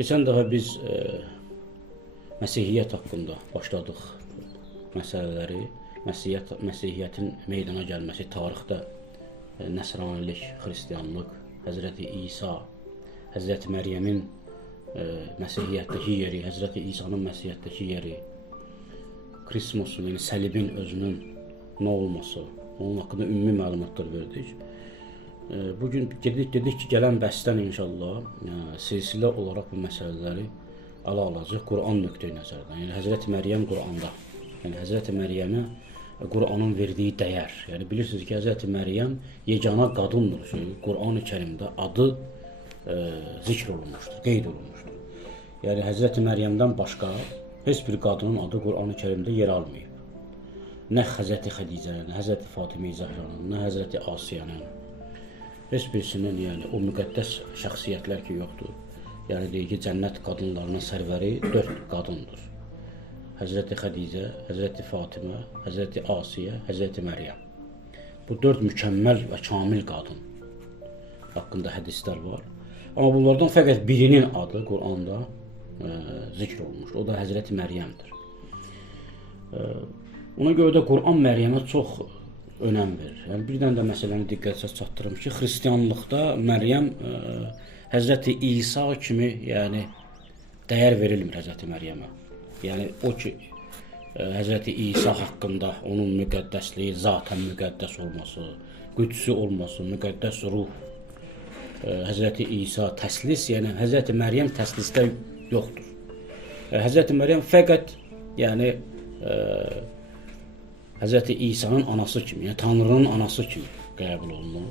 Keçən dəfə biz Məsihiyyət haqqında başladıq məsələləri. Məsihiyyətin meydana gəlməsi, tarixdə nəsranilik, xristianlıq, Həzrəti İsa, Həzrəti Məryəmin Məsihiyyətdəki yeri, Həzrəti İsa'nın Məsihiyyətdəki yeri, Krismusun, yəni səlibin özünün nə olması, onun haqqında ümumi məlumatlar verdik. Bugün dedik ki, gələn bəsdən inşallah silsilə olaraq bu məsələləri ala alacaq Quran nöqteyi nəzərdən. Yəni Həzrəti Məryəm Quranda. Yəni Həzrəti Məryəmə Quranın verdiyi dəyər. Yəni bilirsiniz ki, Həzrəti Məryəm yeganə qadındır ki, Quran-ı Kərimdə adı zikr olunmuşdur, qeyd olunmuşdur. Yəni Həzrəti Məryəmdən başqa heç bir qadının adı Quran-ı Kərimdə yer almayıb. Nə Həzrəti Xədicənin, nə Həzrəti Fatimə Zəhranın, nə Həzrəti Asiyanın. Heç birisinin, yəni o müqəddəs şəxsiyyətlər ki, yoxdur. Yəni deyir ki, cənnət qadınlarının sərvəri 4 qadındır. Həzrəti Xədicə, Həzrəti Fatimə, Həzrəti Asiyə, Həzrəti Məryəm. Bu 4 mükəmməl və kamil qadın haqqında hədislər var. Amma bunlardan fəqət birinin adı Quranda zikr olunmuşdur. O da Həzrəti Məryəmdir. Ona görə də Quran Məryəmə çox önəm verir. Yəni bir dənə də məsələni diqqətə çatdırım ki, xristianlıqda Məryəm Həzrəti İsa kimi, yəni dəyər verilmir Həzrəti Məryəmə. Yəni o ki, Həzrəti İsa haqqında onun müqəddəsliyi, zatən müqəddəs olması, qüdsi olması, müqəddəs ruh, Həzrəti İsa təslis, yəni Həzrəti Məryəm təslisdə yoxdur. Həzrəti Məryəm fəqət, yəni Həzrəti İsa'nın anası kimi, yəni Tanrının anası kimi qəbul olunur.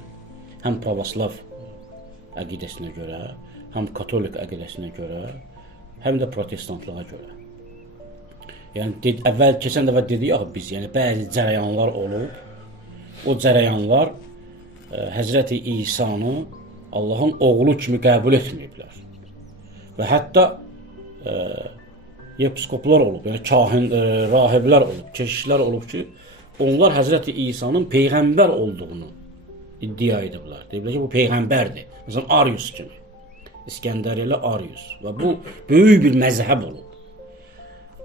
Həm pravoslav əqidəsinə görə, həm katolik əqidəsinə görə, həm də protestantlığa görə. Yəni əvvəl keçən dəfə dedik axı biz, yəni bəzi cərəyanlar olub. O cərəyanlar Həzrəti İsa'nı Allahın oğlu kimi qəbul etməyiblər. Və hətta yepiskoplar olub, yəni kahin, rahiblər olub, keşişlər olub ki, onlar Həzrəti İsa'nın peyğəmbər olduğunu iddia ediblər. Deyiblər ki, bu peyğəmbərdir. Məsələn, Arius kimi. İskəndəriyyəli Arius. Və bu böyük bir məzhəb olub.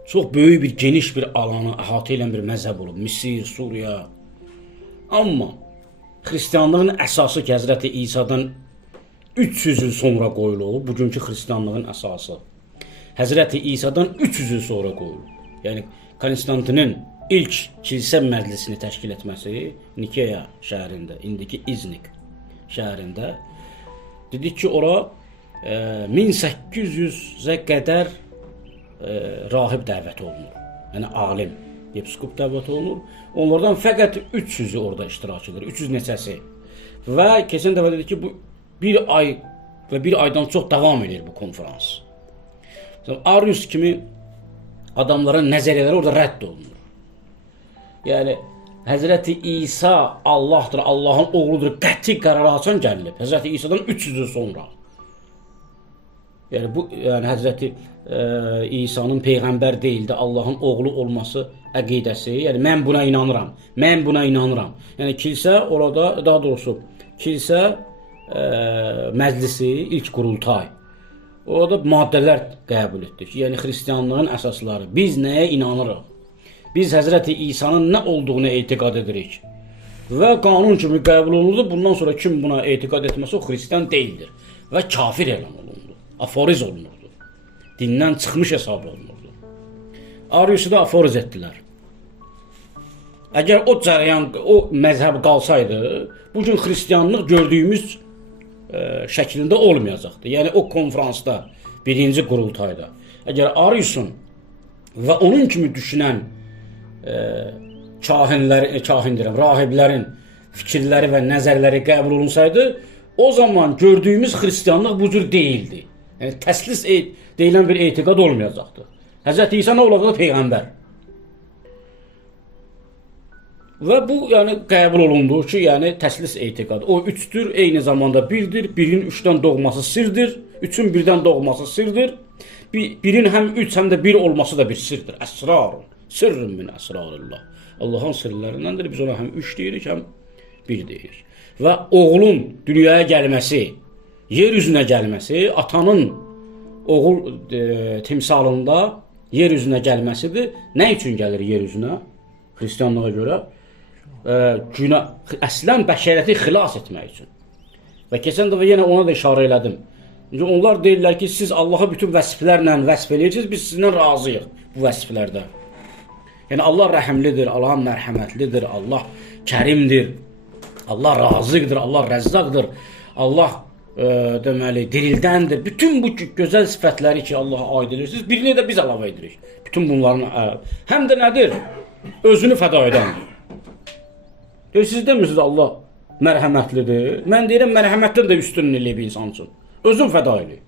Çox böyük bir, geniş bir alanı əhatə edən bir məzhəb olub. Misir, Suriya. Amma xristianlığın əsası ki, Həzrəti İsa'dan 300 il sonra qoyulub, bugünkü xristianlığın əsası. Həzrəti İsa'dan 300 il sonra qoyulub. Yəni Konstantinin ilk kilsə məclisini təşkil etməsi Nikeya şəhərində, indiki İznik şəhərində. Dedik ki, ora 1800-ə qədər rahib dəvət olunur. Yəni alim, yepiskop dəvət olunur. Onlardan fəqət 300-ü orada iştirak edir, 300 neçəsi. Və keçən dəfə dedik ki, bu bir ay və bir aydan çox davam edir bu konferans. Arius kimi adamların nəzəriyyələri orada rədd olunur. Yəni, Həzrəti İsa Allahdır, Allahın oğludur, qəti qərara açan gəlib. Həzrəti İsa'dan 300 il sonra. Yəni, bu, yəni Həzrəti İsa'nın peyğəmbər deyildi, Allahın oğlu olması əqidəsi. Yəni, mən buna inanıram, mən buna inanıram. Yəni, kilsə orada, daha doğrusu, kilsə məclisi, ilk qurultay. Orada maddələr qəbul etdik. Yəni, xristianlığın əsasları. Biz nəyə inanırıq? Biz Həzrəti İsa'nın nə olduğunu etiqad edirik. Və qanun kimi qəbul olunurdu. Bundan sonra kim buna etiqad etməsə, o xristian deyildir. Və kafir elan olundu. Aforiz olunurdu. Dindən çıxmış hesab olunurdu. Arius'u da aforiz etdilər. Əgər o cərəyan, o məzhəb qalsaydı, bugün xristianlıq gördüyümüz şəklində olmayacaqdı. Yəni o konferansda, birinci qurultayda. Əgər Arius'un və onun kimi düşünən rahiblərin fikirləri və nəzərləri qəbul olunsaydı, o zaman gördüyümüz xristianlıq bu cür deyildi. Yəni təslis deyilən bir etiqad olmayacaqdı. Həzrəti İsa nə olacaqdı? Peyğəmbər. Və bu, yəni qəbul olundu ki, yəni təslis etiqadı. O 3'dür, eyni zamanda 1'dir. 1'in 3'dən doğması sirdir. 3'ün 1'dən doğması sirdir. 1'in həm 3 həm də 1 olması da bir sirdir. Əsrar. Sirrun min əsrarillah. Allahın sirlərindəndir. Biz ona həm 3 deyirik, həm 1 deyirik. Və oğlun dünyaya gəlməsi, yer üzünə gəlməsi, atanın oğul timsalında yer üzünə gəlməsidir. Nə üçün gəlir yer üzünə? Xristianlığa görə əslən bəşəriyyəti xilas etmək üçün. Və keçən dəfə yenə ona da işarə elədim. Onlar deyirlər ki, siz Allah'a bütün vəsiflərlə vəsf edirsiniz, biz sizinlə razıyıq bu vəsiflərdə. Yəni Allah rəhimlidir, Allah mərhəmətlidir, Allah kərimdir, Allah razıqdır, Allah rəzzaqdır, Allah deməli dirildəndir. Bütün bu gözəl sifətləri ki Allaha aid edirsiniz, birini də biz əlavə edirik. Bütün bunların həm də nədir? Özünü fəda edəndir. Siz demirsiniz Allah mərhəmətlidir. Mən deyirəm mərhəmətdən də üstün eləyib insan üçün. Özün fəda eləyib.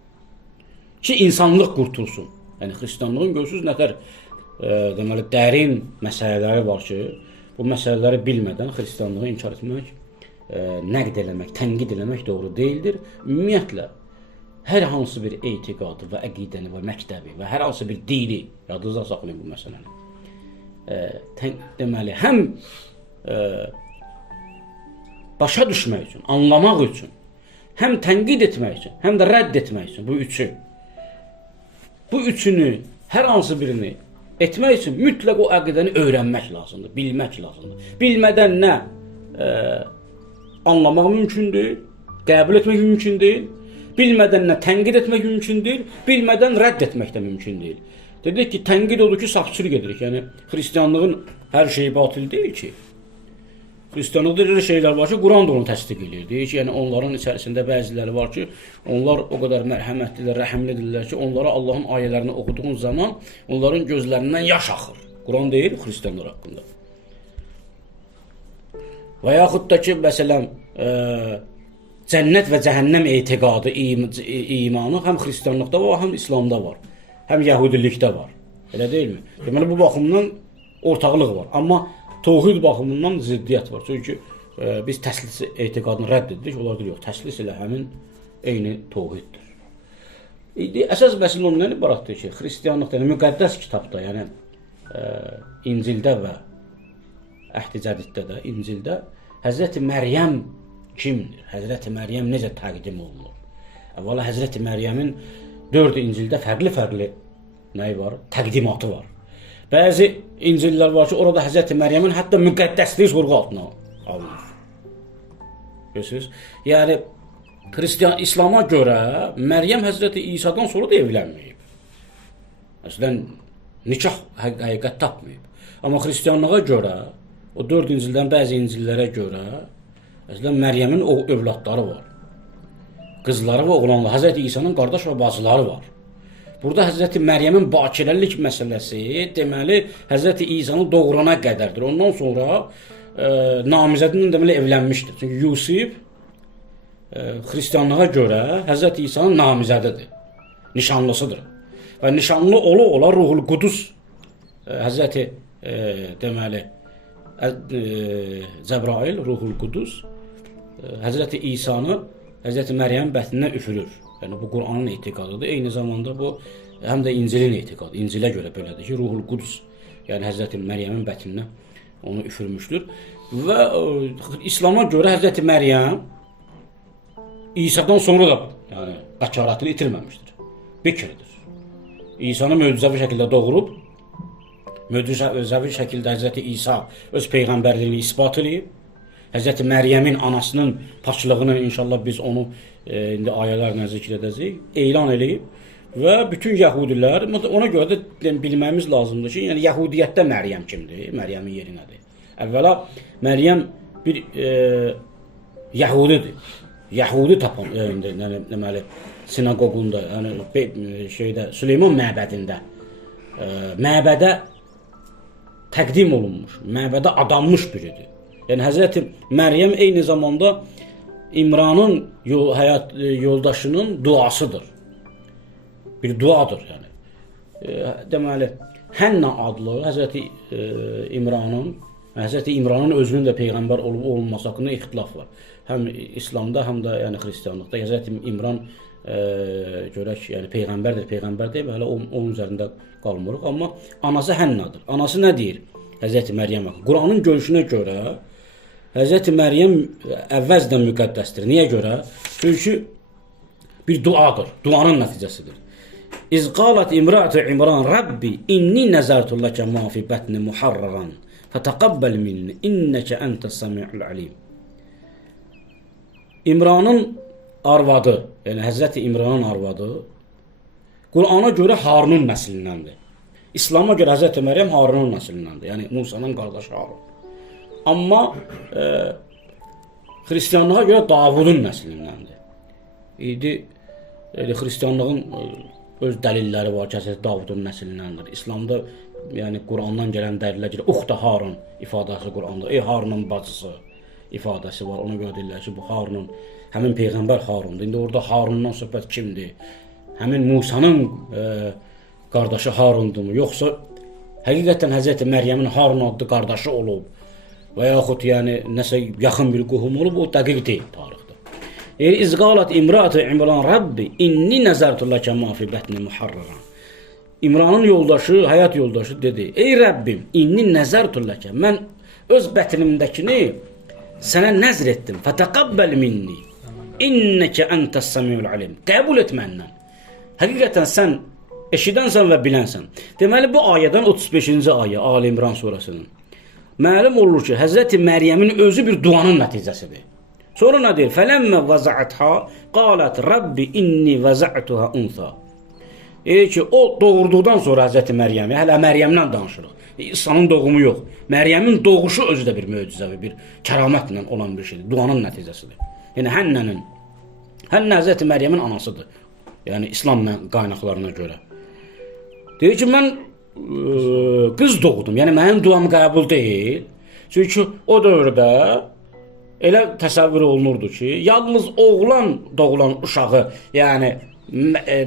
Ki insanlıq qurtulsun. Yəni xristianlığın görürsünüz nətər deməli dərin məsələləri var ki, bu məsələləri bilmədən xristianlığı inkar etmək, nəqd eləmək, tənqid eləmək doğru deyildir. Ümumiyyətlə hər hansı bir etiqadı və əqidəni və məktəbi və hər hansı bir dini yadınızda saxlayın bu məsələni. Deməli həm başa düşmək üçün, anlamaq üçün, həm tənqid etmək üçün, həm də rədd etmək üçün bu üçünü hər hansı birini etmək üçün mütləq o əqidəni öyrənmək lazımdır, bilmək lazımdır. Bilmədən nə anlamaq mümkün deyil, qəbul etmək mümkün deyil, bilmədən nə tənqid etmək mümkün deyil, bilmədən rədd etmək də mümkün deyil. Dedik ki, tənqid odur ki, safçılıq edirik. Yəni, xristianlığın hər şeyi batil deyil ki. Xristianlıqda elə şeylər var ki, Quran da onu təsdiq edir. Deyir ki, yəni onların içərisində bəziləri var ki, onlar o qədər mərhəmətlidir, rəhimlidirlər ki, onlara Allahın ayələrini oxuduğun zaman onların gözlərindən yaş axır. Quran deyir xristianlar haqqında. Və yaxud da ki, məsələn, cənnət və cəhənnəm etiqadı, imanı həm xristianlıqda var, həm İslamda var, həm yəhudilikdə var. Elə deyilmi? Deməli, bu baxımdan ortaqlıq var. Amma tövhid baxımından ziddiyyət var. Çünki biz təslis etiqadını rədd edirik, onlar deyir, yox, təslis ilə həmin eyni tövhiddir. Əsas məsələ ondan ibarətdir ki, xristianlıqda, yəni müqəddəs kitabda, yəni İncildə və Əhd-i Cədiddə də, İncildə Həzrəti Məryəm kimdir? Həzrəti Məryəm necə təqdim olunur? Əvvəla Həzrəti Məryəmin 4 İncildə fərqli nəyi var? Təqdimatı var. Bəzi İncillər var ki, orada Həzrəti Məryəmin hətta müqəddəsliyi sorğu altına alınır. Görürsünüz? Yəni, İslama görə Məryəm Həzrəti İsa'dan sonra da evlənməyib. Əslən, nikah həqiqət tapmayıb. Amma xristianlığa görə, o 4 İncildən bəzi İncillərə görə, əslən, Məryəmin o övladları var. Qızları və oğlanları, Həzrəti İsa'nın qardaş və bacıları var. Burada Həzrəti Məryəmin bakirəlik məsələsi, deməli, Həzrəti İsa'nın doğurana qədərdir. Ondan sonra namizədinlə deməli evlənmişdir. Çünki Yusif xristianlığa görə Həzrəti İsa'nın namizədidir, nişanlısıdır. Və nişanlı ola Ruhul Qudus Həzrəti deməli Cəbrail, Ruhul Qudus Həzrəti İsa'nı Həzrəti Məryəmin bətnindən üfürür. Yəni bu Qur'anın etiqadıdır. Eyni zamanda bu həm də İncilin etiqadı. İncilə görə belədir ki, Ruhul Qudus yəni Həzrəti Məryəmin bətnindən onu üfürmüşdür. Və İslama görə Həzrəti Məryəm İsa'dan sonra da yəni bəkarətini itirməmişdir. Bikirdir. İsa'nı möcüzəvi şəkildə doğurub, möcüzəvi şəkildə Həzrəti İsa öz peyğəmbərliyini isbat edib. Həzrəti Məryəmin anasının paçlığını inşallah biz onu indi ayələrlə zikr edəcəyik, elan edib və bütün yəhudilər, ona görə də bilməmiz lazımdır ki, yəni yəhudiyyətdə Məryəm kimdir, Məryəmin yeri nədir? Əvvəla Məryəm bir yəhudidir. Yəhudi tapan, deməli, sinagogunda, yəni Süleyman məbədində, məbədə təqdim olunmuş, məbədə adanmış biridir. Yəni Həzrəti Məryəm eyni zamanda İmranın həyat yoldaşının duasıdır. Bir duadır yəni. Deməli, Hənna adlı Həzrəti İmranın özünün də peyğəmbər olub olunması haqqında ixtilaf var. Həm İslamda, həm də yəni xristianlıqda Həzrəti İmran görək, yəni peyğəmbərdir, peyğəmbər deyib, hələ onun üzərində qalmırıq. Amma anası Hənnadır. Anası nə deyir Həzrəti Məryəm haqqında? Quranın görüşünə görə Həzrəti Məryəm əvvəlcədən müqəddəsdir. Niyə görə? Çünki bir duadır, duanın nəticəsidir. İz qalat imra'atu İmran Rabbi inni nazartu laka ma fi batni muharraran fataqabbal minni innaka entas samiul alim. İmranın arvadı, yəni Həzrəti İmranın arvadı Qur'ana görə Harunun nəslindəndir. İslam'a görə Həzrəti Məryəm Harunun nəslindəndir. Yəni Musa'nın qardaşı Harun. Amma Xristianlığa görə Davudun nəslindəndir. Xristianlığın öz dəlilləri var ki, Həzrəti Davudun nəslindəndir. İslamda yəni Qur'andan gələn dəlillər gəlir. Uxta Harun ifadəsi Qur'anda. Ey Harunun bacısı ifadəsi var. Ona görə deyirlər ki, bu Harunun həmin peyğəmbər Harundur. İndi orada Harundan söhbət kimdir? Həmin Musa'nın qardaşı Harundurmu? Yoxsa həqiqətən Həzrəti Məryəmin Harun adlı qardaşı olub və yaxud yəni nəsə yaxın bir qohum olub, o dəqiq deyil tarixdə. İz qalat imra'atu İmran Rabbi inni nazartu laka ma fi batni muharraran. İmranın yoldaşı, həyat yoldaşı dedi: "Ey Rəbbim, inni nazartu laka. Mən öz bətnimdəkini sənə nəzr etdim. Fataqabbal minni. İnneke entas samiul alim." Qəbul et məndən. Həqiqətən sən eşidənsən və bilənsən. Deməli bu ayədən 35-ci ayə Ali İmran surasının məlum olur ki, Həzrəti Məryəmin özü bir duanın nəticəsidir. Sonra nə deyir? Fələmmə vəza'atha qalat Rabbi inni vəza'tuha unsa. Ki o doğurduqdan sonra Həzrəti Məryəmi, hələ Məryəmdən danışırıq. İsa'nın doğumu yox. Məryəmin doğuşu özü də bir möcüzəvi, bir kəramətlə olan bir şeydir. Duanın nəticəsidir. Yəni Hənnənin, Hənnə Həzrəti Məryəmin anasıdır. Yəni İslam qaynaqlarına görə. Deyir ki, mən qız doğdum. Yəni mənim duam qəbul deyil. Çünki o dövrdə elə təsəvvür olunurdu ki, yalnız oğlan doğulan uşağı, yəni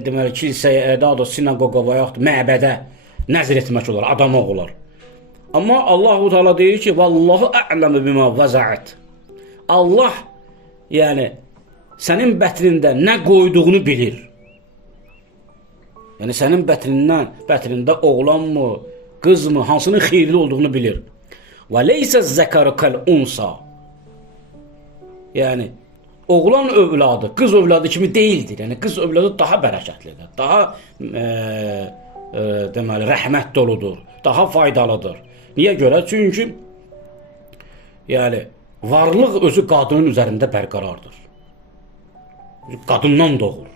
deməli kilsəyə, daha da sinagogaya və yaxud məbədə nəzr etmək olar, adama olar. Amma Allahu Teala deyir ki, "Vallahu a'lamu bima vaza'at." Allah yəni sənin bətrində nə qoyduğunu bilir. Yəni sənin bətrində oğlanmı, qızmı, hansının xeyirli olduğunu bilir. Və leysə zəkaru kal unsa. Yəni oğlan övladı, qız övladı kimi deyildir. Yəni qız övladı daha bərəkətlidir, daha deməli rəhmət doludur, daha faydalıdır. Niyə görə? Çünki yəni varlıq özü qadının üzərində bərqərardır. Qadından doğur.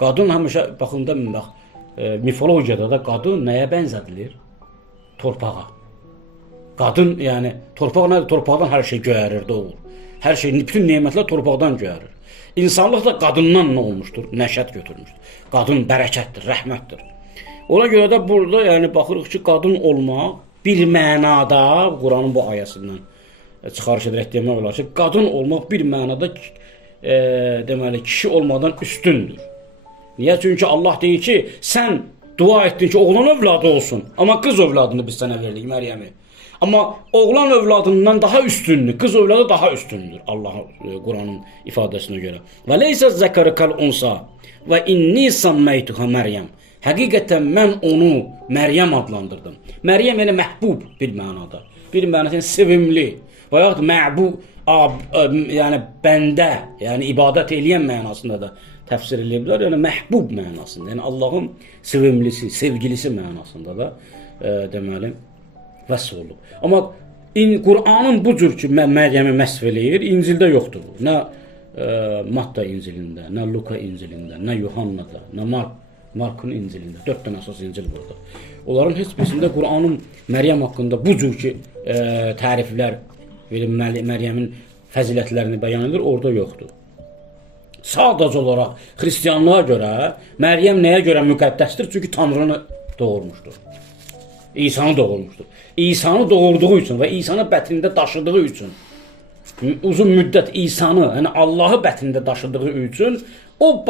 Qadın həmişə baxında mifologiyada da qadın nəyə bənzədilir? Torpağa. Qadın yəni torpaq nədir? Torpaqdan hər şey göyərir, doğur. Hər şey, bütün nemətlər torpaqdan göyərir. İnsanlıq da qadından nə olmuşdur? Nəşət götürmüşdür. Qadın bərəkətdir, rəhmətdir. Ona görə də burada yəni baxırıq ki, qadın olmaq bir mənada Quranın bu ayəsindən çıxarış edərək demək olar ki, qadın olmaq bir mənada deməli kişi olmadan üstündür. Niyə? Çünki Allah deyir ki, sən dua etdin ki, oğlan övladı olsun. Amma qız övladını biz sənə verdik, Məryəmi. Amma oğlan övladından daha üstündür, qız övladı daha üstündür Allah Quranın ifadəsinə görə. Və leysə zəkaru kal unsa və inni sammaytuha Məryəm. Həqiqətən mən onu Məryəm adlandırdım. Məryəm yəni məhbub bir mənada. Bir mənada yəni sevimli və yaxud məbud, yəni bəndə, yəni ibadət eləyən mənasında da təfsir ediliblər. Yəni məhbub mənasında, yəni Allahın sevimlisi, sevgilisi mənasında da deməli vəsf olub. Amma Qur'anın bu cür ki Məryəmi məsf eləyir, İncildə yoxdur bu. Nə Matta İncilində, nə Luka İncilində, nə Yuhannada, nə Markın İncilində. 4 dənə əsas İncil burada. Onların heç birisində Qur'anın Məryəm haqqında bu cür ki təriflər verib Məryəmin fəzilətlərini bəyan edir, orada yoxdur. Sadəcə olaraq xristianlığa görə Məryəm nəyə görə müqəddəsdir? Çünki Tanrını doğurmuşdur. İsa'nı doğurmuşdur. İsa'nı doğurduğu üçün və İsa'nı bətnində daşıdığı üçün, uzun müddət İsa'nı, yəni Allahı bətnində daşıdığı üçün o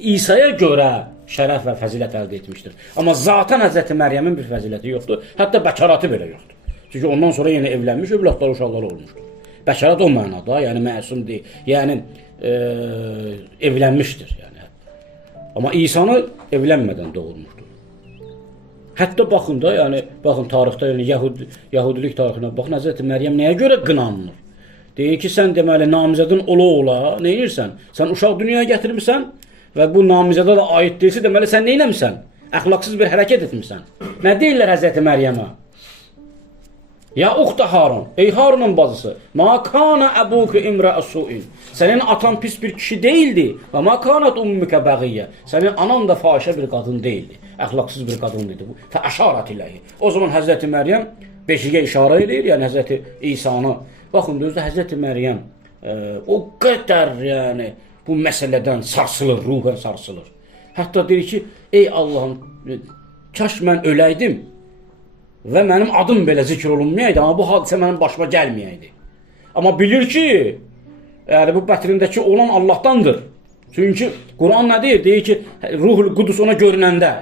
İsa'ya görə şərəf və fəzilət əldə etmişdir. Amma zaten Həzrəti Məryəmin bir fəziləti yoxdur. Hətta bəkaratı belə yoxdur. Çünki ondan sonra yenə evlənmiş, övladları, uşaqları olmuşdur. Bəkarat o mənada, yəni məsum deyil, yəni evlənmişdir. Yəni. Amma İsa'nı evlənmədən doğurmuşdur. Hətta baxın da, yəni baxın tarixdə, yəni Yahudilik tarixinə baxın, Həzrəti Məryəm nəyə görə qınanılır? Deyir ki, sən deməli namizədin ola, nə edirsən? Sən uşaq dünyaya gətirmirsən və bu namizədə də aid deyilsə, deməli sən nə eləmisən? Əxlaqsız bir hərəkət etmirsən. Nə deyirlər Həzrəti Məryəmə? Ya uxta Harun, ey Harunun bacısı, ma kana abuka imra'a su'in. Sənin atan pis bir kişi değildi və ma kanat ummuka baghiya. Sənin anan da fahişə bir qadın değildi. Əxlaqsız bir qadın idi bu. Fa asharat ilayhi. O zaman Həzrəti Məryəm beşiyə işarə edir, yəni Həzrəti İsa'nı. Baxın, özü Həzrəti Məryəm o qədər yəni bu məsələdən sarsılır, ruhən sarsılır. Hətta deyir ki, ey Allahım, kaş mən öləydim və mənim adım belə zikr olunmayaydı, amma bu hadisə mənim başıma gəlməyəydi. Amma bilir ki, yəni bu bətrindəki olan Allahdandır. Çünki Quran nə deyir? Deyir ki, Ruhul Qudus ona görünəndə.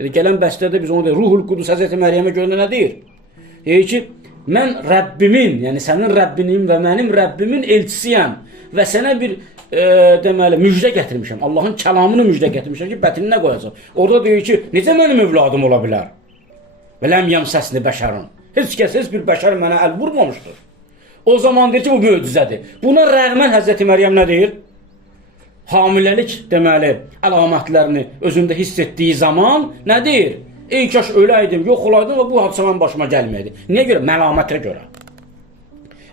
Gələn bəstədə biz onu deyir, Ruhul Qudus Həzrəti Məryəmə görünəndə deyir. Deyir ki, mən Rəbbimin, yəni sənin Rəbbinin və mənim Rəbbimin elçisiyəm və sənə bir deməli, müjdə gətirmişəm. Allahın kəlamını müjdə gətirmişəm ki, bətninə qoyacaq. Orada deyir ki, necə mənim övladım ola bilər? Və ləm yəmsəsini bəşərun. Heç kəs, heç bir bəşər mənə əl vurmamışdır. O zaman deyir ki, bu möcüzədir. Buna rəğmən Həzrəti Məryəm nə deyir? Hamiləlik deməli, əlamətlərini özündə hiss etdiyi zaman nə deyir? Ey kaş öləydim, yox olaydım və bu hadisə mənim başıma gəlməyəydi. Niyə görə? Məlamətə görə.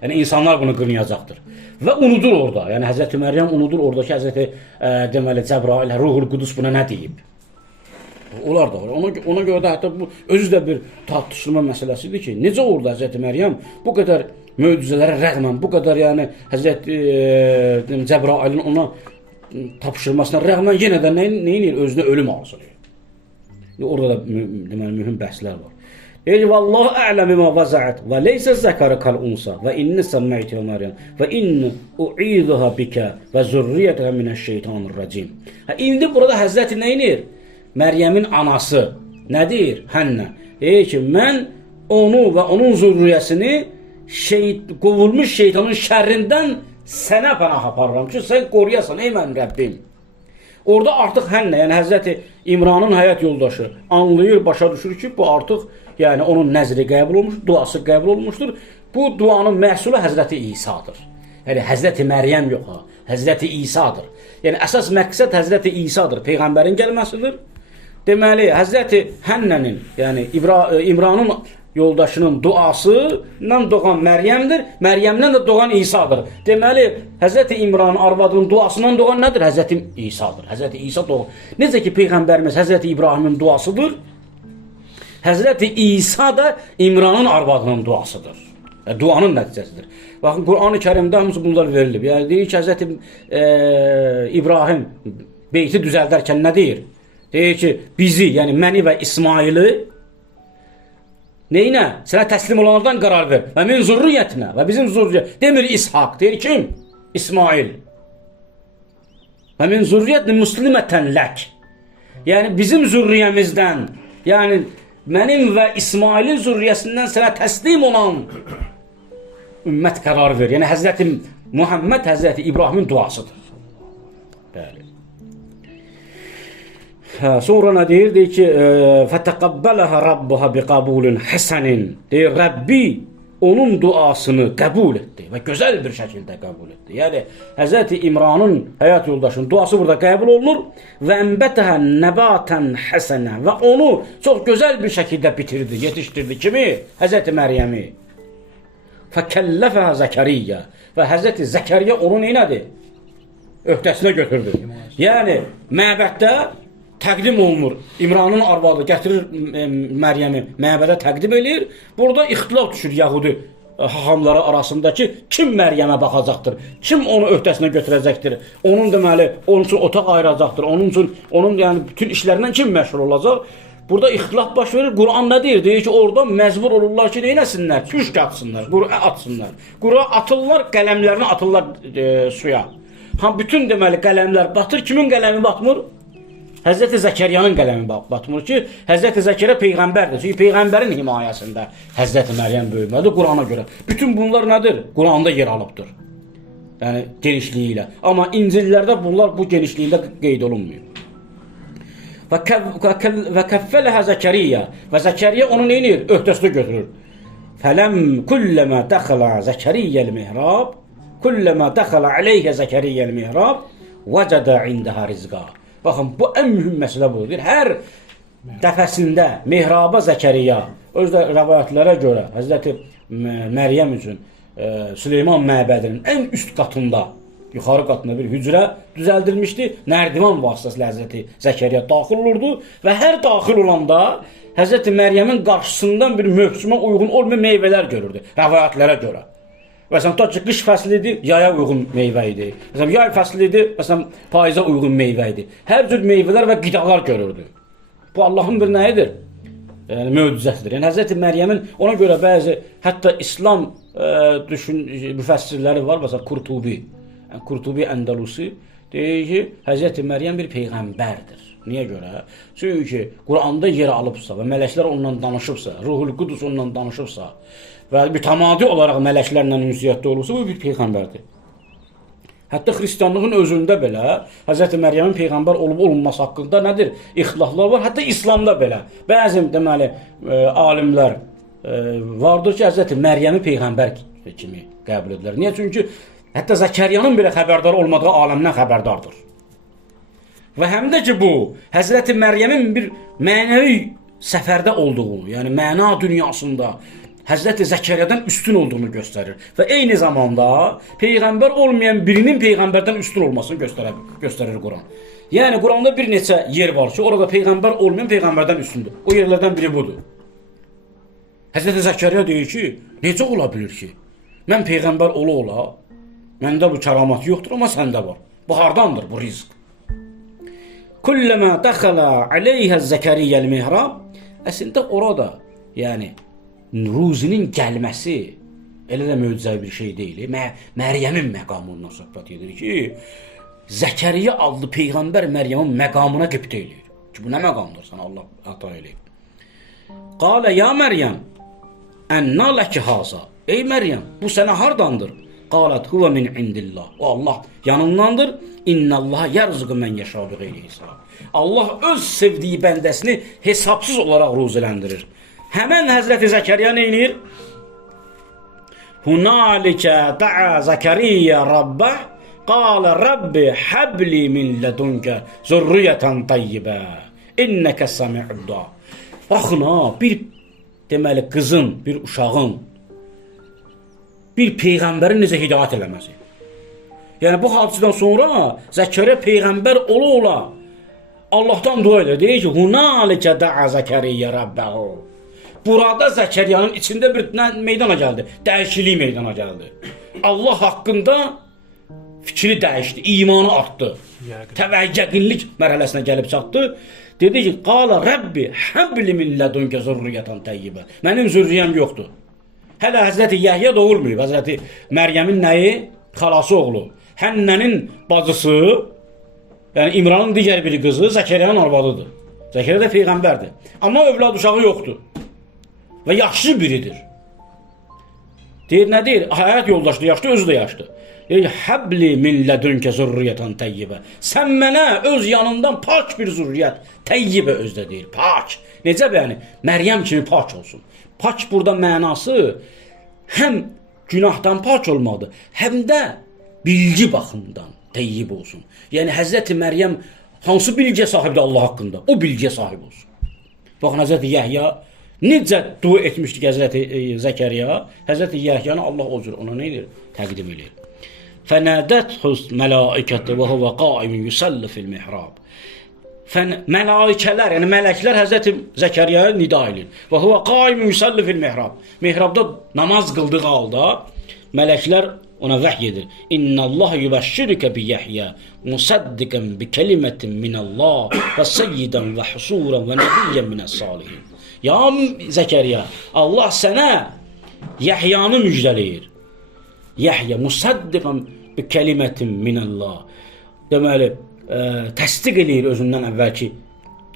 Yəni insanlar bunu qınayacaqdır. Və unudur orada. Yəni Həzrəti Məryəm unudur oradakı Həzrəti deməli Cəbrail, Ruhul Qudus buna nə deyib? Onlar da var. Ona görə də hətta bu özü də bir tartışılma məsələsidir ki, necə orada Həzrəti Məryəm bu qədər möcüzələrə rəğmən, bu qədər yəni Həzrəti Cəbrailin ona tapşırmasına rəğmən yenə də nə edir? Özünə ölüm arzulayır. Orada da deməli mühüm bəhslər var. Deyir ki, vallahu a'lem bima vaza'at və leysə zəkara kal unsa və inni səmməytə Məryəm və inni u'iduha bika və zurriyyətə minəşşeytanirracim. İndi burada Həzrəti nə edir? Məryəmin anası nə deyir? Hənnə. Deyir ki, mən onu və onun zürriyyəsini qovulmuş şeytanın şərrindən sənə pənah aparıram ki, sən qoruyasan, ey mənim Rəbbim. Orada artıq Hənnə, yəni Həzrəti İmranın həyat yoldaşı anlayır, başa düşür ki, bu artıq yəni onun nəzri qəbul olmuş, duası qəbul olmuşdur. Bu duanın məhsulu Həzrəti İsa'dır. Yəni Həzrəti Məryəm yox, Həzrəti İsa'dır. Yəni əsas məqsəd Həzrəti İsa'dır, Peyğəmbərin gəlməsidir. Deməli, Həzrəti Hənnənin, yəni İmranın yoldaşının duasından doğan Məryəmdir, Məryəmdən də doğan İsa'dır. Deməli, Həzrəti İmranın arvadının duasından doğan nədir? Həzrəti İsa'dır. Həzrəti İsa doğur. Necə ki, Peyğəmbərimiz Həzrəti İbrahimin duasıdır, Həzrəti İsa da İmranın arvadının duasıdır. Duanın nəticəsidir. Baxın, Qur'an-ı Kərimdə hamısı bunlar verilib. Yəni, deyir ki, Həzrəti İbrahim beyti düzəldərkən nə deyir? Deyir ki, bizi, yəni məni və İsmaili neyinə? Sənə təslim olanlardan qərar ver. Və min zürriyyətinə və bizim zürriyyət. Demir İshak. Deyir kim? İsmail. Və min zürriyyətinə muslimətən lək. Yəni bizim zürriyyəmizdən, yəni mənim və İsmailin zürriyyəsindən sənə təslim olan ümmət qərar ver. Yəni Həzrəti Muhammed, Həzrəti İbrahimin duasıdır. Bəli. Sonra nə deyir? Deyir ki, fətəqəbbələhə rabbuha biqabulun həsənin. Deyir, Rəbbi onun duasını qəbul etdi və gözəl bir şəkildə qəbul etdi. Yəni, Həzrəti İmranın həyat yoldaşının duası burada qəbul olunur və ənbətəhə nəbatən həsənə və onu çox gözəl bir şəkildə bitirdi, yetişdirdi. Kimi? Həzrəti Məryəmi. Fəkəlləfəhə Zəkəriyyə və Həzrəti Zəkəriyyə onu neynədi? Öhdəsinə götürdü. Yəni, məbəddə təqdim olunur. İmranın arvadı gətirir Məryəmi məbədə təqdim edir. Burada ixtilaf düşür Yahudi hahamları arasındakı kim Məryəmə baxacaqdır, kim onu öhdəsinə götürəcəkdir, onun deməli, onun üçün otaq ayıracaqdır, onun üçün, onun yəni bütün işlərindən kim məşğul olacaq. Burada ixtilaf baş verir. Quran nə deyir? Deyir ki, orada məcbur olurlar ki, neynəsinlər? Püşk atsınlar, qura atsınlar. Qura atırlar, qələmlərini atırlar suya. Bütün deməli qələmlər batır. Kimin qələmi batmır? Həzrəti Zəkəriyanın qələmi batmır ki, Həzrəti Zəkəriyyə Peyğəmbərdir. Çünki Peyğəmbərin himayəsində Həzrəti Məryəm böyümədir Qurana görə. Bütün bunlar nədir? Quranda yer alıbdır. Yəni, genişliyi ilə. Amma İncillərdə bunlar bu genişliyində qeyd olunmuyor. Və kəffələhə Zəkəriyyə və Zəkəriyyə onu neynir? Öhdəsinə götürür. Fələm kulləmə dəxələ Zəkəriyyəl mihrab kulləmə dəxələ aleyhə Zəkəriyyəl mihrab vəcədə indəhə rizqa. Baxın, bu ən mühüm məsələ budur. Hər dəfəsində Mehraba Zəkəriyya, özdə rəvayətlərə görə Həzrəti Məryəm üçün Süleyman məbədinin ən üst qatında, yuxarı qatında bir hücrə düzəldilmişdi. Nərdivan vasitəsilə Həzrəti Zəkəriyya daxil olurdu və hər daxil olanda Həzrəti Məryəmin qarşısından bir mövsümə uyğun olmayan meyvələr görürdü, rəvayətlərə görə. Məsələn, tutaq ki, qış fəslidir, yaya uyğun meyvə idi. Məsələn, yay fəslidir, məsələn, payıza uyğun meyvə idi. Hər cür meyvələr və qidalar görürdü. Bu Allahın bir nəyidir? Yəni, möcüzəsidir. Yəni, Həzrəti Məryəmin ona görə bəzi, hətta İslam müfəssirləri var, məsələn, Qurtubi. Yəni, Qurtubi Əndəlusi deyir ki, Həzrəti Məryəm bir peyğəmbərdir. Niyə görə? Çünki Quranda yer alıbsa və mələklər ondan danışıbsa, Ruhul Qudus ondan danışıbsa və mütəmadi olaraq mələklərlə ünsiyyətdə olursa, bu bir peyğəmbərdir. Hətta xristianlığın özündə belə Həzrəti Məryəmin peyğəmbər olub-olunması haqqında nədir? İxtilaflar var. Hətta İslamda belə. Bəzi deməli alimlər vardır ki, Həzrəti Məryəmi peyğəmbər kimi qəbul edirlər. Niyə? Çünki hətta Zəkəriyyanın belə xəbərdar olmadığı aləmdən xəbərdardır. Və həm də ki, bu Həzrəti Məryəmin bir mənəvi səfərdə olduğunu, yəni məna dünyasında Həzrəti Zəkəriyyadan üstün olduğunu göstərir. Və eyni zamanda peyğəmbər olmayan birinin peyğəmbərdən üstün olmasını göstərir Quran. Yəni Quranda bir neçə yer var ki, orada peyğəmbər olmayan peyğəmbərdən üstündür. O yerlərdən biri budur. Həzrəti Zəkəriyya deyir ki, necə ola bilir ki, mən peyğəmbər ola, məndə bu kəramat yoxdur, amma səndə var. Bu hardandır bu rizq? Kulləmə dəxələ aleyhə Zəkəriyyəl mihrab. Əslində orada, yəni Ruzinin gəlməsi elə də möcüzəvi bir şey deyil. Məryəmin məqamından söhbət edir ki, Zəkəriyyə adlı peyğəmbər Məryəmin məqamına qibtə eləyir. Ki, bu nə məqamdır sana Allah əta eləyir. Qalə ya Məryəm, ənna ləki haza. Ey Məryəm, bu sənə hardandır? Qalət huvə min indillah. O Allah yanındandır. İnnallaha yərzıqı mən yəşâ bi qeyri hesab. Allah öz sevdiyi bəndəsini hesabsız olaraq ruziləndirir. Həmən Həzrəti Zəkəriyya nə eləyir? Hunalikə da'a Zəkəriyyə Rabbah qalə Rabbi həbli min lədunkə zürriyyətən tayyibə innəkə səmi'udda. Baxın ha, bir deməli qızın, bir uşağın bir peyğəmbərin necə hidayət eləməsi. Yəni bu hadisədən sonra Zəkəriyyə peyğəmbər ola Allahdan dua edir. Deyir ki, hunalikə da'a Zəkəriyyə Rabbahu. Burada Zəkəriyyanın içində bir meydana gəldi. Dəyişiklik meydana gəldi. Allah haqqında fikri dəyişdi, imanı artdı. Təvəccühlik mərhələsinə gəlib çatdı. Dedi ki, qala Rabbi həbli min lədunkə zürriyyətən təyyibə. Mənim zürriyyəm yoxdur. Hələ Həzrəti Yəhya doğulmayıb. Həzrəti Məryəmin nəyi? Xalası oğlu. Hənnənin bacısı, yəni İmranın digər bir qızı Zəkəriyyanın arvadıdır. Zəkəriyyə də peyğəmbərdir. Amma övlad uşağı yoxdur. Və yaşlı biridir. Deyir, nə deyir? Həyat yoldaşdır, yaşlı, özü də yaşlı. Deyir, həbli min lədunkə zürriyyətən təyyibə. Sən mənə öz yanından pak bir zürriyyət, təyyibə özdə deyir, pak. Necə yəni? Məryəm kimi pak olsun. Pak burada mənası həm günahdan pak olmalıdır, həm də bilgi baxımından təyyib olsun. Yəni, Həzrəti Məryəm hansı bilgiyə sahibdir Allah haqqında? O bilgiyə sahib olsun. Baxın, Həzrəti Yəhya necə dua etmişdik Həzrəti Zəkəriyya? Həzrəti Yəhyanı Allah o cür ona nə edir? Təqdim edir. Fənədəthus mələikəti və huvə qaimin yusalli fil mihrab. Mələikələr, yəni mələklər Həzrəti Zəkəriyyaya nida edir. Və huvə qaimin yusalli fil mihrab. Mihrabda namaz qıldığı halda mələklər ona vəhy edir. İnnəllaha yubəşşirikə bi Yəhyə musaddiqən bi kelimətin minəllah və seyyidən və husuran və nəbiyyən minəs-salihin. Ya Zəkəriyya, Allah sənə Yəhyanı müjdələyir. Yəhyə musaddiqən bi kelimətin minəllah. Deməli, təsdiq eləyir özündən əvvəlki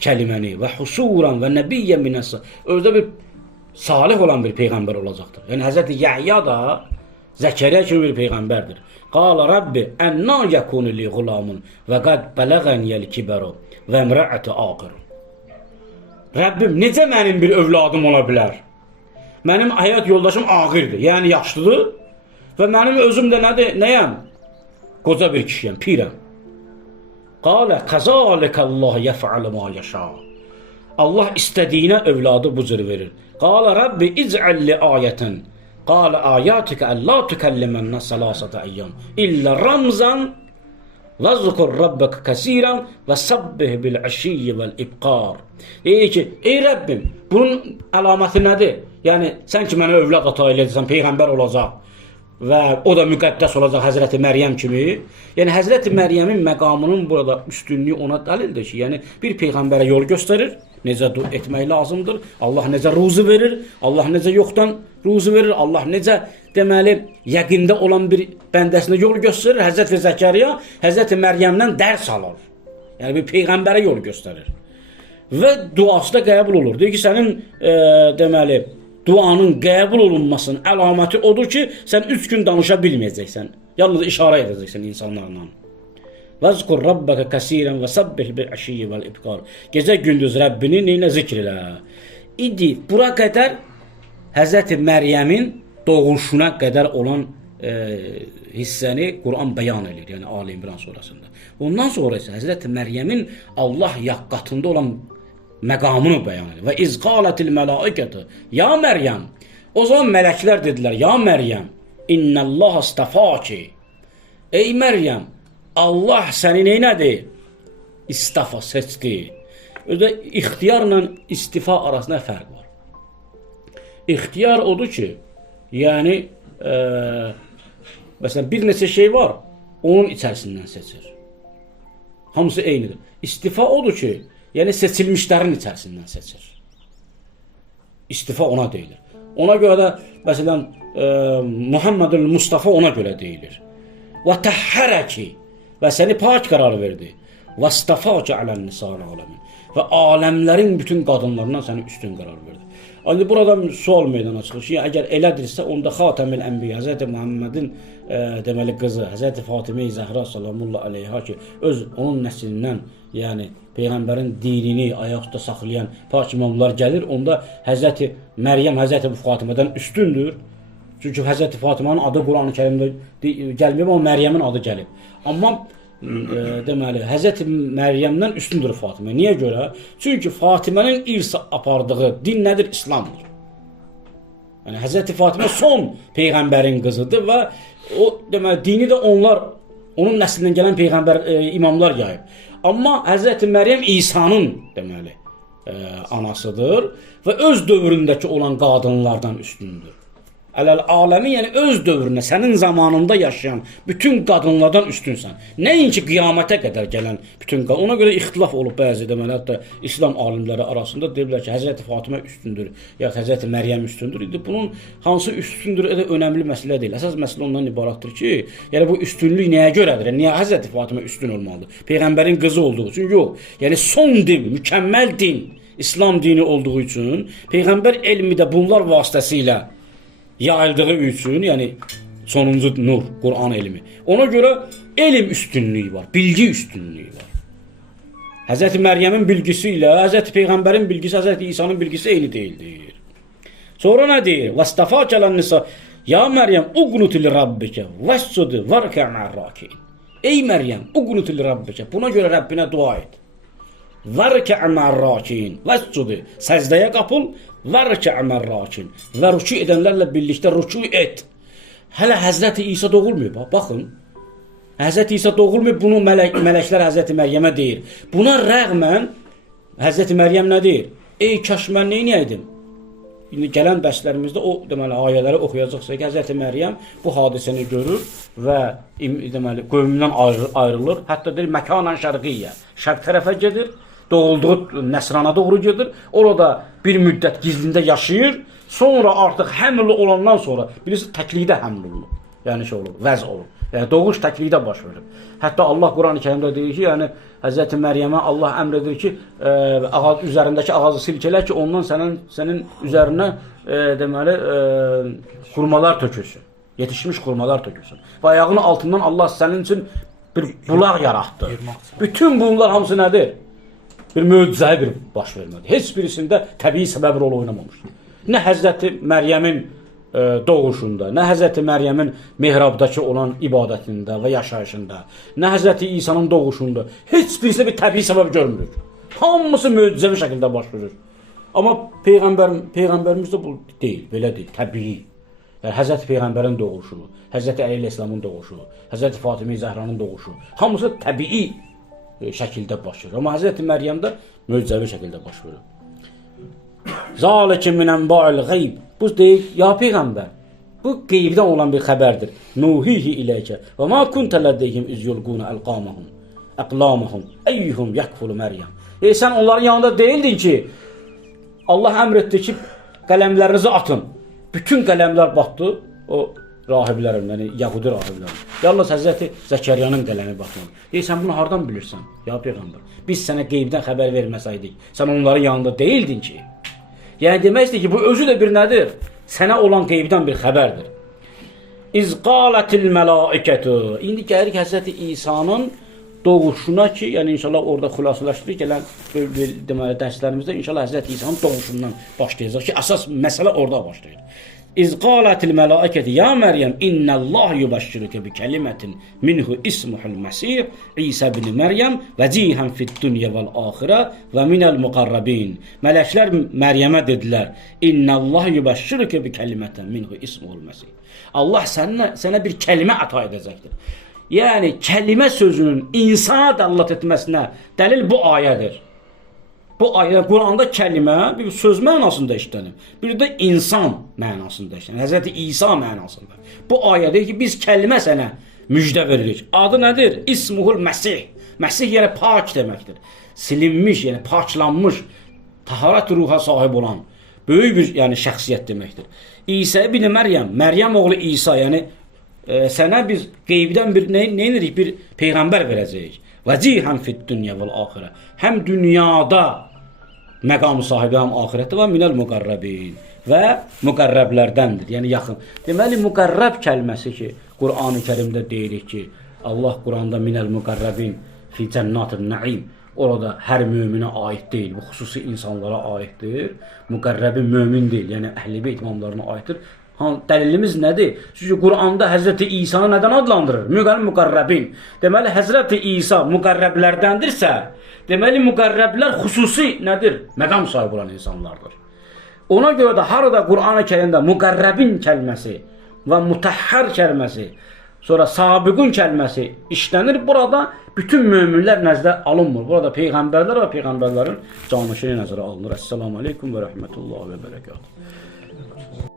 kəliməni və husuran və nəbiyyən minəs-salihin. Özdə bir salih olan bir peyğəmbər olacaqdır. Yəni Həzrəti Yəhya da Zəkəriyyə kimi bir peyğəmbərdir. Qala Rabbi ənna yəkunu liğulamun və qad bələğəniyəl kibəru və əmrəəti aqir. Rəbbim, necə mənim bir övladım ola bilər? Mənim həyat yoldaşım ağırdır, yəni yaşlıdır və mənim özüm də nəyəm? Qoca bir kişiyəm, pirəm. Qala kazalikallahu yef'alu ma yasha. Allah istədiyinə övladı bu cür verir. Qala Rabbi ic'al li ayatan. Qala ayatuka alla tukallimanna salasata ayyam illa ramzan və zkur rabbaka kasiran və sabbih bil ashiyyi vel ibqar. Deyir ki, ey Rəbbim, bunun əlaməti nədir? Yəni sən ki mənə övlad ata eləyəcəksən, peyğəmbər olacaq və o da müqəddəs olacaq Həzrəti Məryəm kimi. Yəni Həzrəti Məryəmin məqamının burada üstünlüyü ona dəlildir ki, yəni bir peyğəmbərə yol göstərir, necə etmək lazımdır, Allah necə ruzi verir, Allah necə yoxdan ruzi verir, Allah necə deməli yəqində olan bir bəndəsinə yol göstərir. Həzrəti Zəkərya Həzrəti Məryəmdən dərs alır. Yəni bir peyğəmbərə yol göstərir. Və duası da qəbul olur. Deyir ki, sənin deməli duanın qəbul olunmasının əlaməti odur ki, sən 3 gün danışa bilməyəcəksən. Yalnız işarə edəcəksən insanlarla. Vəzkur rabbaka kəsirən və sabbih bil ashiyyi vel ibqar. Gecə gündüz Rəbbini neylə zikr elə. İdi bura qədər Həzrəti Məryəmin doğuşuna qədər olan hissəni Quran bəyan edir. Yəni Ali İmran surəsində. Ondan sonra isə Həzrəti Məryəmin Allah yaqqatında olan məqamını bəyan edir. Və iz qalətil mələikətü ya Məryəm. O zaman mələklər dedilər, ya Məryəm, innəllaha istafaki. Ey Məryəm, Allah səni neynədir? İstafa, seçdi. Özdə ixtiyarla istifa arasında fərq var. İxtiyar odur ki, yəni məsələn bir neçə şey var, onun içərisindən seçir. Hamısı eynidir. İstifa odur ki, yəni seçilmişlərin içərisindən seçir. İstifa ona deyilir. Ona görə də məsələn Muhammedül Mustafa ona görə deyilir. Və təhhərəki və səni pak qərar verdi. Və istafaki alən nisa'l aləmin. Və aləmlərin bütün qadınlarından səni üstün qərar verdi. Ancaq burada sual meydana çıxır ki, əgər elədirsə, onda Xatəmül Ənbiya, Həzrəti Muhammedin deməli qızı, Həzrəti Fatimə-i Zəhra sallallahu aleyha ki, öz onun nəslindən, yəni Peyğəmbərin dinini ayaqda saxlayan pak imamlar gəlir, onda Həzrəti Məryəm Həzrəti Fatimədən üstündür. Çünki Həzrəti Fatimənin adı Quran-ı Kərimdə gəlməyib, amma Məryəmin adı gəlib. Amma deməli Həzrəti Məryəmdən üstündür Fatimə. Niyə görə? Çünki Fatimənin irs apardığı din nədir? İslamdır. Yəni Həzrəti Fatimə son peyğəmbərin qızıdır və o deməli dini də onlar onun nəslindən gələn peyğəmbər imamlar yayıb. Amma Həzrəti Məryəm İsa'nın deməli anasıdır və öz dövründəki olan qadınlardan üstündür. Ələl aləmi, yəni öz dövrünə, sənin zamanında yaşayan bütün qadınlardan üstünsən. Nəinki qiyamətə qədər gələn bütün qadınlar. Ona görə ixtilaf olub bəzi deməli, hətta İslam alimləri arasında deyirlər ki, Həzrəti Fatimə üstündür, ya Həzrəti Məryəm üstündür. İndi bunun hansı üstündür, önəmli məsələ deyil. Əsas məsələ ondan ibarətdir ki, yəni bu üstünlük nəyə görədir? Niyə Həzrəti Fatimə üstün olmalıdır? Peyğəmbərin qızı olduğu üçün yox. Yəni son din, mükəmməl din, İslam dini olduğu üçün Peyğəmbər elmi də bunlar vasitəsilə yayıldığı üçün, yəni sonuncu nur, Quran elmi. Ona görə elm üstünlüyü var, bilgi üstünlüyü var. Həzrəti Məryəmin bilgisi ilə Həzrəti Peyğəmbərin bilgisi, Həzrəti İsa'nın bilgisi eyni deyildir. Sonra nə deyir? Vəstafakə lən-nisa ya Məryəm uqnuti li rabbikə vəssudi vərkə ma'ar-rakiin. Ey Məryəm, uqnuti li rabbikə. Buna görə Rəbbinə dua et. Vərkə ma'ar-rakiin. Vəssudi, səcdəyə qapıl. Vərkə ma'ar-rakiin. Və rükû edənlərlə birlikdə rükû et. Hələ Həzrəti İsa doğulmayıb. Baxın. Həzrəti İsa doğulmayıb, bunu mələklər Həzrəti Məryəmə deyir. Buna rəğmən Həzrəti Məryəm nə deyir? Ey kaş mən neynəydim? İndi gələn dərslərimizdə o deməli ayələri oxuyacaqsa ki, Həzrəti Məryəm bu hadisəni görür və deməli qövmündən ayrılır. Hətta deyir məkanan şərqiyyə. Şərq tərəfə gedir. Doğulduğu Nəsrana doğru gedir. Orada bir müddət gizlində yaşayır. Sonra artıq həmli olandan sonra bilirsiniz təklikdə həml olur. Yəni şey olur, vəz olur. Yəni doğuş təklikdə baş verir. Hətta Allah Quran-ı Kərimdə deyir ki, yəni Həzrəti Məryəmə Allah əmr edir ki, üzərindəki ağacı silkələ ki, ondan sənin üzərinə deməli xurmalar tökülsün. Yetişmiş xurmalar tökülsün. Və ayağının altından Allah sənin üçün bir bulaq yaratdı. Bütün bunlar hamısı nədir? Bir möcüzəyə baş vermədi. Heç birisində təbii səbəb rol oynamamışdır. Nə Həzrəti Məryəmin doğuşunda, nə Həzrəti Məryəmin mihrabdakı olan ibadətində və yaşayışında, nə Həzrəti İsa'nın doğuşunda heç birisində bir təbii səbəb görmürük. Hamısı möcüzəvi şəkildə baş verir. Amma Peyğəmbərimiz də bu deyil, belə deyil, təbii. Yəni, Həzrəti Peyğəmbərin doğuşu, Həzrəti Əli İslamın doğuşu, Həzrəti Fatimə Zəhranın doğuşu, hamısı təbii şəkildə baş verir. Amma Həzrəti Məryəmdə möcüzəvi şəkildə baş verir. Zalike min enba'il gayb. Bu deyil, ya Peyğəmbər, bu qeybdən olan bir xəbərdir. Nuhihi iləyəkə və ma kunte ləddeyhim iz yulquna aqlamahum eyyuhum yakfulu Məryəm. Sən onların yanında deyildin ki, Allah əmr etdi ki, qələmlərinizi atın. Bütün qələmlər batdı o rahiblərin, yəni Yahudi rahiblərin. Yalnız Həzrəti Zəkəriyanın qələmi batmadı. Sən bunu hardan bilirsən, ya Peyğəmbər? Biz sənə qeybdən xəbər verməsəydik, sən onların yanında deyildin ki. Yəni demək istəyir ki, bu özü də bir nədir? Sənə olan qeybdən bir xəbərdir. İz qalətil mələikətü. İndi gəlirik Həzrəti İsa'nın doğuşuna ki, yəni inşallah orada xülasələşdirik gələn deməli dərslərimizdə inşallah Həzrəti İsa'nın doğuşundan başlayacaq ki, əsas məsələ orada başlayır. İz qalətil mələikəti ya Məryəm innəllah yubəşşiruke bi kəlimətin minhu ismuhul Məsih İsa ibn Məryəm vəcihən fid dunya vel axirə və minəl muqarrabin. Mələklər Məryəmə dedilər: İnnəllah yubəşşiruke bi kəlimətin minhu ismuhul Məsih. Allah sənə bir kəlimə əta edəcəkdir. Yəni kəlimə sözünün insana dəlalət etməsinə dəlil bu ayədir. Bu ayə Quranda kəlimə bir söz mənasında işlənir. Bir də insan mənasında işlənir. Həzrəti İsa mənasında. Bu ayədir ki, biz kəlimə sənə müjdə veririk. Adı nədir? İsmuhul Məsih. Məsih yəni pak deməkdir. Silinmiş, yəni paklanmış, taharat ruha sahib olan böyük bir yəni şəxsiyyət deməkdir. İsa ibn Məryəm, Məryəm oğlu İsa, yəni sənə biz qeybdən bir nə edirik? Bir peyğəmbər verəcəyik. Vəcihən fid dunya vel axirə. Həm dünyada məqam sahibi, həm axirətdə və minəl müqarrabin və müqarrablərdəndir, yəni yaxın. Deməli, müqarrab kəlməsi ki, Qur'an-ı Kərimdə deyirik ki, Allah Qur'anda minəl müqarrabin fi cənnatın nəim, orada hər möminə aid deyil, bu xüsusi insanlara aiddir. Müqarrabin mömin deyil, yəni əhl-i beyt imamlarına aiddir. Dəlilimiz nədir? Çünki Qur'anda Həzrəti İsa'nı nədən adlandırır? Müqarrabin. Deməli, Həzrəti İsa müqarrablərdəndirsə, deməli, müqarrablər xüsusi nədir? Məqam sahibi olan insanlardır. Ona görə də harada Qur'an-ı Kərimdə müqarrabin kəlməsi və mutahhar kəlməsi, sonra sabiqun kəlməsi işlənir, burada bütün möminlər nəzərə alınmır. Burada peyğəmbərlər və peyğəmbərlərin canişini nəzərə alınır. Esselamu aleykum və rəhmətullahi və bərəkatuhu.